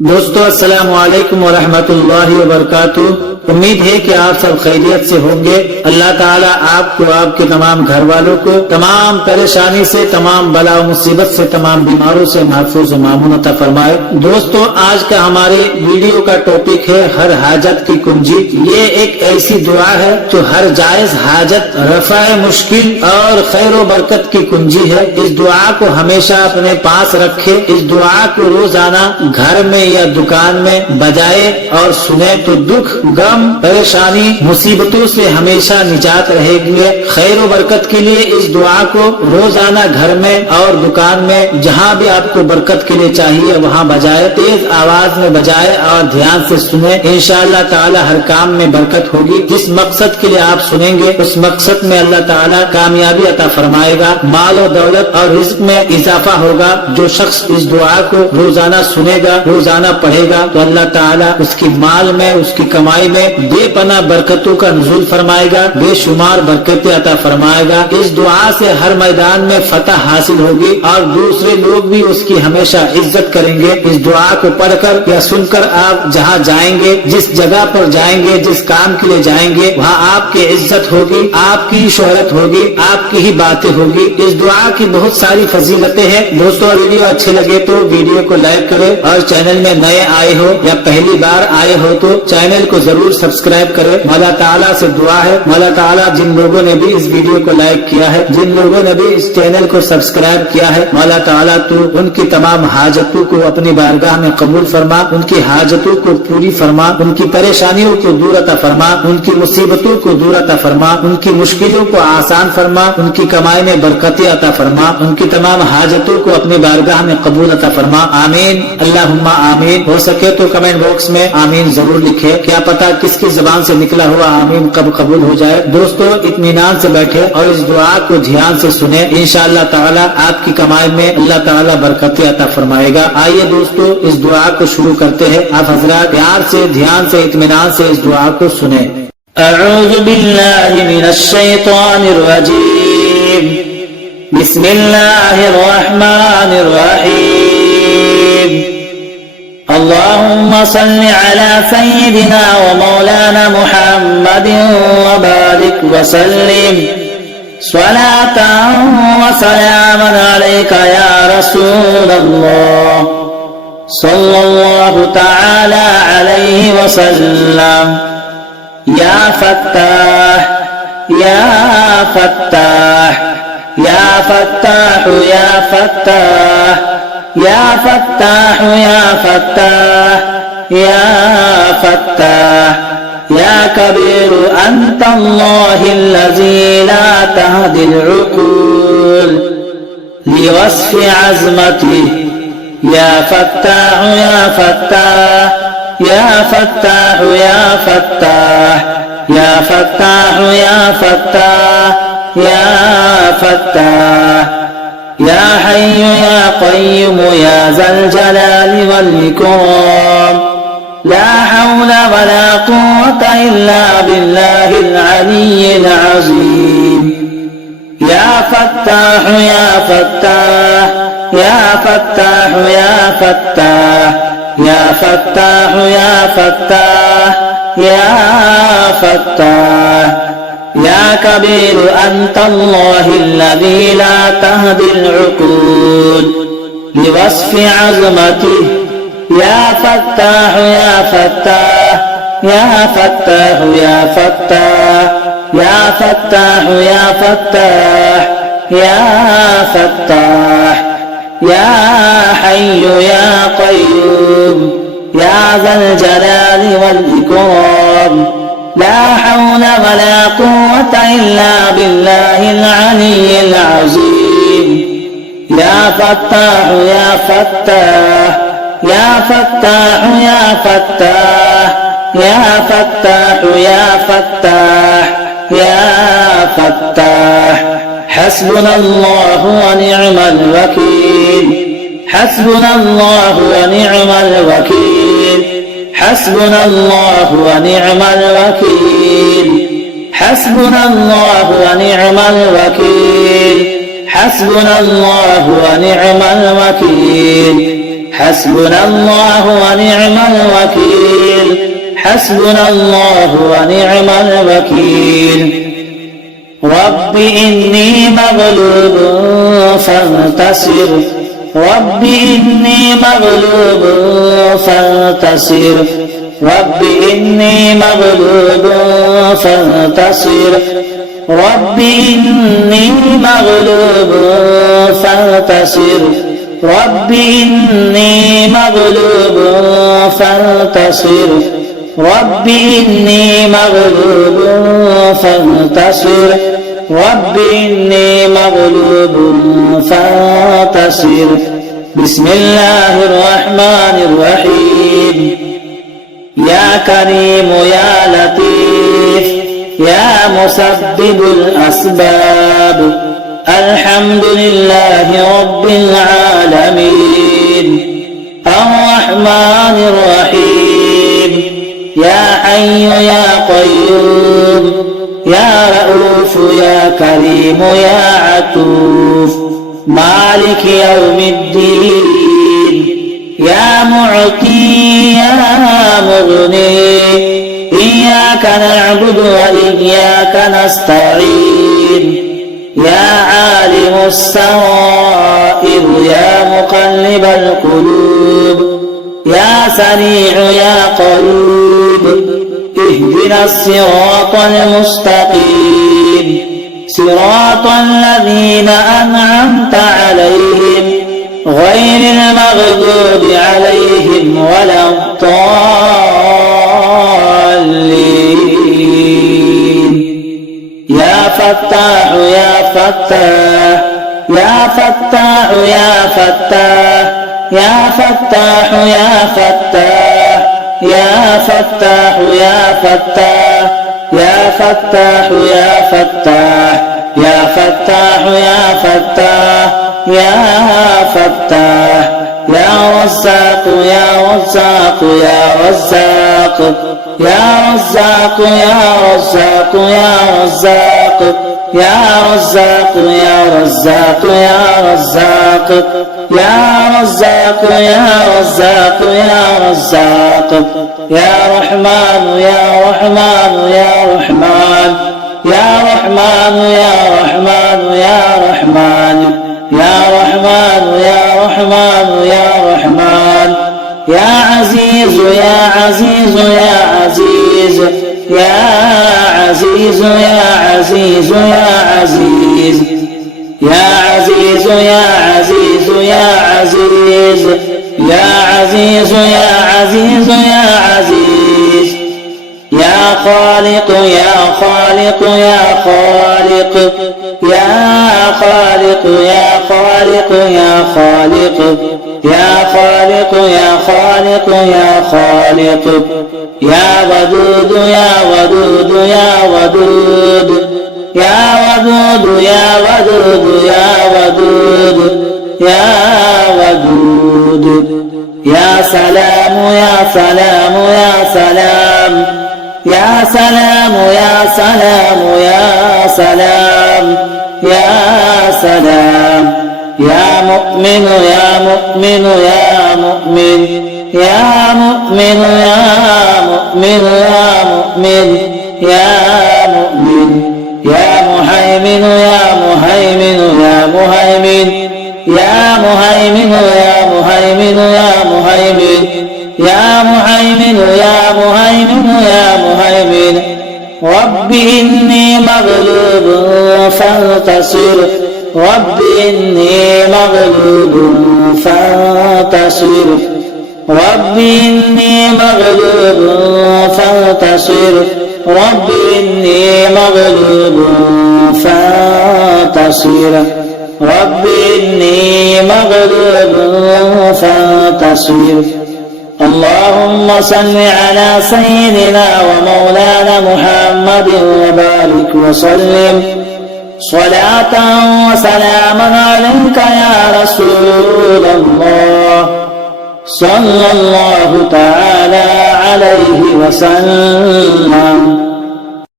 दोस्तों अस्सलाम वालेकुम व रहमतुल्लाहि व बरकातुहू। उम्मीद है कि आप सब खैरियत से होंगे। अल्लाह ताला आपको, आपके तमाम घर वालों को तमाम परेशानी से, तमाम बला मुसीबत से, तमाम बीमारों से महफूज व मामून अता फरमाए। दोस्तों आज का हमारे वीडियो का टॉपिक है हर हाजत की कुंजी। ये एक ऐसी दुआ है जो हर जायज हाजत, रफा मुश्किल और खैर व बरकत की कुंजी है। इस दुआ को हमेशा अपने पास रखे। इस दुआ को रोजाना घर में या दुकान में बजाए और सुने तो दुख, गम, परेशानी, मुसीबतों से हमेशा निजात रहेगी। खैर व बरकत के लिए इस दुआ को रोजाना घर में और दुकान में जहाँ भी आपको बरकत के लिए चाहिए वहाँ बजाए, तेज आवाज में बजाए और ध्यान से सुने। इंशाअल्लाह ताला हर काम में बरकत होगी। जिस मकसद के लिए आप सुनेंगे उस मकसद में अल्लाह ताला कामयाबी अता फरमाएगा। माल और दौलत और रिज़्क में इजाफा होगा। जो शख्स इस दुआ को रोजाना सुनेगा, रोजाना पढ़ेगा तो अल्लाह ताला उसकी माल में, उसकी कमाई में बेपना बरकतों का नुज़ूल फरमाएगा, बेशुमार बरकतें अता फरमाएगा। इस दुआ से हर मैदान में फतह हासिल होगी और दूसरे लोग भी उसकी हमेशा इज्जत करेंगे। इस दुआ को पढ़कर या सुनकर आप जहाँ जाएंगे, जिस जगह पर जाएंगे, जिस काम के लिए जाएंगे, वहाँ आपकी इज्जत होगी, आपकी शोहरत होगी, आपकी ही बातें होगी। इस दुआ की बहुत सारी फजीलतें हैं। दोस्तों वीडियो अच्छे लगे तो वीडियो को लाइक करें और चैनल में नए आए हो या पहली बार आए हो तो चैनल को जरूर सब्सक्राइब करें। मौला ताला से दुआ है, मौला ताला जिन लोगों ने भी इस वीडियो को लाइक किया है, जिन लोगों ने भी इस चैनल को सब्सक्राइब किया है, मौला ताला तो उनकी तमाम हाजतों को अपनी बारगाह में कबूल फरमा, उनकी हाजतों को पूरी फरमा, उनकी परेशानियों को दूर अता फरमा, उनकी मुसीबतों को दूर अता फरमा, उनकी मुश्किलों को आसान फरमा, उनकी कमाई में बरकतें अता फरमा, उनकी तमाम हाजतों को अपनी बारगाह में कबूल अता फरमा। आमीन अल्लाहुम्मा आमीन। हो सके तो कमेंट बॉक्स में आमीन जरूर लिखे। क्या पता किसकी जबान से निकला हुआ आमीन कब कबूल हो जाए। दोस्तों इत्मीनान से बैठे और इस दुआ को ध्यान से सुने। इंशाअल्लाह ताला आपकी कमाई में अल्लाह ताला बरकतें अता फरमाएगा। आइए दोस्तों इस दुआ को शुरू करते हैं। आप हजरात प्यार से, ध्यान से, इत्मीनान से इस दुआ को सुने। अऊज़ु बिल्लाहि मिनश शैतानिर रजीम। बिस्मिल्लाहिर रहमानिर रहीम। अल्लाहुम्मा सल्लि अला सय्यिदिना व मौलाना मुहम्मदिन व बारिक व सल्लिम स्वलातन व सलामन अलैका या रसूलल्लाह सल्लल्लाहु तआला अलैहि व सल्लम। या फत्ताह या फत्ताह या फत्ताह या फत्ताह या फत्ताह या फत्ताह या फत्ताह या कबीर अंतल्लाहिल्लज़ी ला तहदिल उक़ूल लिवस्फ़ि अज़मतिही। या फत्ताह या फत्ताह या फत्ताह या फत्ताह या फत्ताह या फत्ताह या फत्ताह या हय्यु या क़य्यूम या ज़ल जलालि वल इकराम। ला हौला वला क़ुव्वता इल्ला बिल्लाहिल अलिय्यिल अज़ीम। या फत्ताह या फत्ताह या फत्ताह या फत्ताह या फत्ताह या फत्ताह या फत्ताह या कबीर अंतल्लाहिल्लज़ी ला तहदिल उक़ूल लिवस्फ़ि अज़मतिही। या फत्ताह या फत्ताह या फत्ताह या फत्ताह या फत्ताह या फत्ताह या फत्ताह या हय्यु या क़य्यूम या ज़ल जलालि वल इकराम। ला हौला वला क़ुव्वता इल्ला बिल्लाहिल अलिय्यिल अज़ीम। या फत्ताह या फत्ताह या फत्ताह या फत्ताह या फत्ताह या फत्ताह या फत्ताह। हस्बुनल्लाहु व नि'मल वकील। हस्बुनल्लाहु व नि'मल वकील। हस्बुनल्लाहु व नि'मल वकील। हस्बुनल्लाहु व नि'मल वकील। हस्बुनल्लाहु व नि'मल वकील। حسبنا الله ونعم الوكيل حسبنا الله ونعم الوكيل رب إني مغلوب فانتصر رب إني مغلوب فانتصر رب إني مغلوب فانتصر رب إني مغلوب فانتصر رب إني مغلوب فانتصر رب إني مغلوب فانتصر رب إني مغلوب فانتصر بسم الله الرحمن الرحيم يا كريم يا لطيف يا مسبب الأسباب الحمد لله رب العالمين الرحمن الرحيم يا حي يا قيوم يا رؤوف يا كريم يا عطوف مالك يوم الدين يا معطي يا مغني إياك نعبد وإياك نستعين يا عالم السرائر يا مقلب القلوب يا سريع يا قريب اهدنا الصراط المستقيم صراط الذين أنعمت عليهم غير المغضوب عليهم ولا الضالين يا فتاح يا فتاح يا فتاح يا فتاح يا فتاح يا فتاح يا فتاح يا فتاح يا فتاح يا فتاح يا فتاح يا فتاح يا فتاح يا رزاق يا رزاق يا رزاق يا رزاق يا رزاق يا رزاق يا رزاق يا رزاق يا رزاق يا رزاق يا رزاق يا رزاق يا رحمن يا رحمن يا رحمن يا رحمن يا رحمن يا رحمن يا رحمن يا رحمن يا رحمن يا عزيز يا عزيز يا عزيز يا عزيز يا عزيز يا عزيز يا عزيز يا عزيز يا عزيز يا عزيز يا عزيز يا عزيز يا خالق يا خالق يا خالق يا خالق يا خالق يا خالق يا خالق يا خالق يا خالق يا ودود يا ودود يا ودود يا ودود يا ودود يا ودود يا ودود يا سلام يا سلام يا سلام يا سلام يا سلام يا سلام يا سلام يا مؤمن يا مؤمن يا مؤمن يا مؤمن يا مؤمن يا مؤمن يا مؤمن يا مهيمن يا مهيمن يا مهيمن يا مهيمن يا مهيمن يا مهيمن يا مهيمن يا مهيمن يا مهيمن رب إني مغلوب فانتصر رب إني مغلوب فانتصر رب إني مغلوب فانتصر رب إني مغلوب فانتصر رب إني مغلوب فانتصر اللهم صل على سيدنا ومولانا محمد وبارك وسلم صلاة وسلاما عليك يا رسول الله صلى الله تعالى عليه وسلم.